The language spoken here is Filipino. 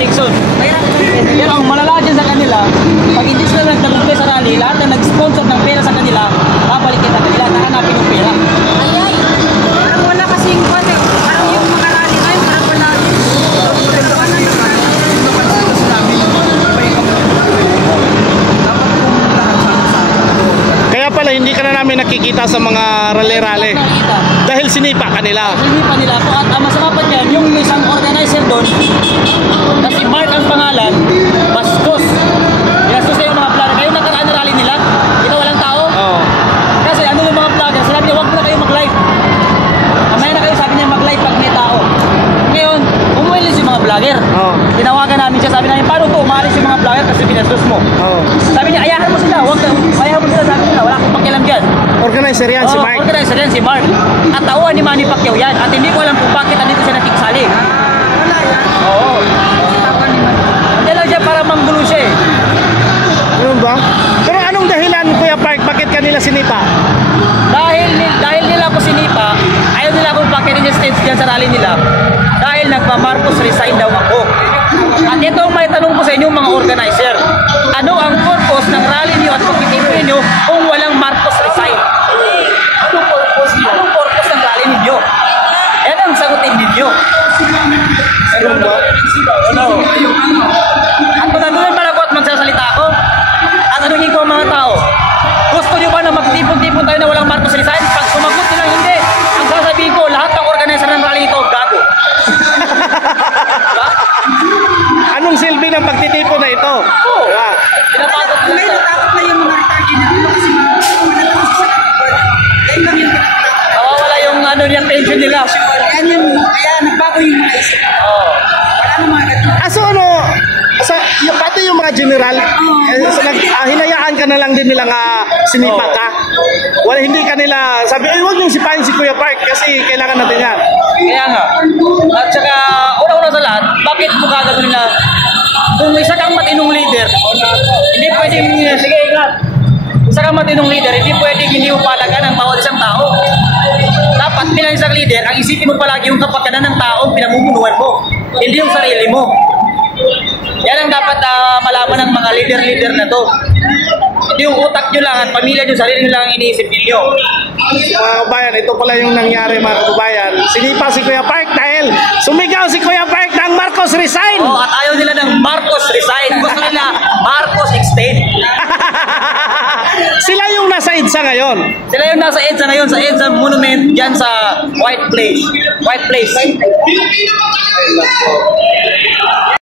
section. Pero ang malala dyan sa kanila, pag hindi sila nagtagumpay sa rally, lahat na nag-sponsor ng pera sa kanila, babalik kita kanila, nahanapin yung pera. Ayay, parang wala kasing konti. Parang yung mga rally ngayon, parang wala. Kaya pala hindi ka na namin nakikita sa mga rally-rally. Dahil sinipa kanila. Sinipa nila po at ang masama pa dyan, yung isang organizer doon, na si Mark ang pangalan, bastos. Binastos na yung mga vlogger. Kayo nakaraan na rally nila, ito walang tao. Oo. Kasi ano yung mga vlogger, sinabi niya, huwag na kayo mag-live. Mamaya na kayo, sabi niya mag-live pag may tao. Ngayon, umuwilis yung mga vlogger. Oo. Tinawagan namin siya, sabi namin, paano to umalis yung mga vlogger kasi binastos mo? Oo. Sabi niya, ayahan mo sila, huwag ka, ayahan mo sila, sabi nila, wala akong pakialam dyan. Organizer yan si Mark. Organizer yan si Mark. At tauhan ni Manny Pacquiao yan. At hindi ko alam kung bakit nandito siya natigsali. Wala yan. Oo. Hindi lang siya para manggulo siya eh. Ano ba? Pero anong dahilan, Kuya Park, bakit kanila sinipa? Dahil nila ako sinipa, ayaw nila akong pakirin yung stage dyan sa rally nila. Dahil nagpa-Marcos resign daw ako. At ito ang may tanong ko sa inyo mga organizer. Ano ang purpose ng rally niyo at pagkitipuin niyo kung walang Marcos resign? Anong purpose niyo? Anong purpose ng rally ninyo? Yan ang sagutin ninyo. Ano ba? Ano? At kung nandun para ako at magsasalita ako, at tanungin ko ang mga tao, gusto niyo ba na magtipon-tipon tayo na walang Marcos resign? Pag sumagot nila hindi, ang sasabihin ko, lahat ng organizer ng rally ito, gago. Diba? Anong silbi ng pagtitipon na ito? Oo. Diba? Pinapagod ko Ngayon, ito. natakot na yung mga retarded na ano kasi malalakas sa sakit. Yan lang yung Nawawala yung ano yung tension nila. yan yung, kaya nagbago yung mga isip. Oo. Wala na mga ganun. So ano, pati yung mga general, hinayaan ka na lang din nilang sinipa ka. Wala, hindi ka nila, sabi, huwag niyong sipahin si Kuya Park kasi kailangan natin yan. Kaya nga. At saka, una-una sa lahat, bakit mo gagawin nila? Kung isa kang matinong leader, hindi pwedeng, sige ingat. Isa kang matinong leader, hindi pwedeng hindi mo palagan ang bawat isang tao. Dapat bilang isang leader, ang isipin mo palagi yung kapakanan ng tao pinamumunuan mo, hindi yung sarili mo. Yan ang dapat malaman ng mga leader-leader na to. Hindi yung utak nyo lang at pamilya nyo, sarili nyo lang ang iniisip ninyo. Mga kabayan, ito pala yung nangyari mga kabayan. Sinipa si Kuya Park dahil sumigaw si Kuya Park ng Marcos resign. Oh, at ayaw nila ng Marcos resign. Gusto nila Marcos extend. Sila yung nasa EDSA ngayon. Sila yung nasa EDSA ngayon, sa EDSA Monument, dyan sa White Place. White Place.